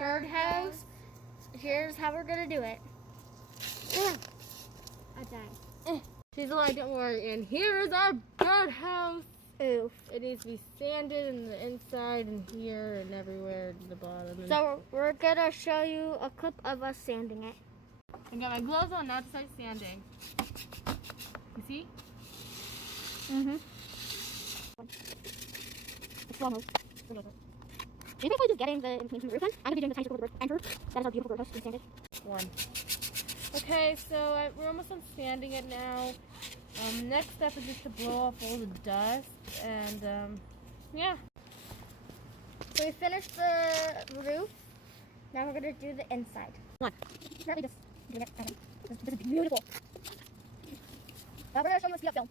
birdhouse. Here's how we're gonna do it. I died. She's like, don't worry. And here is our birdhouse. Oof. It needs to be sanded in the inside and here and everywhere in the bottom. So we're gonna show you a clip of us sanding it. I got my gloves on now to start sanding. You see? Mm-hmm. It's almost. Do you think we're just getting the information from the roof then? I'm gonna be doing the tiny circle with the bird enter. That is our beautiful birdhouse being sanded. One. Okay, so we're almost done sanding it now. Next step is just to blow off all the dust and yeah. So we finished the roof. Now we're gonna do the inside. One. Currently just doing it. This is beautiful. Now we're gonna show you a speed up film.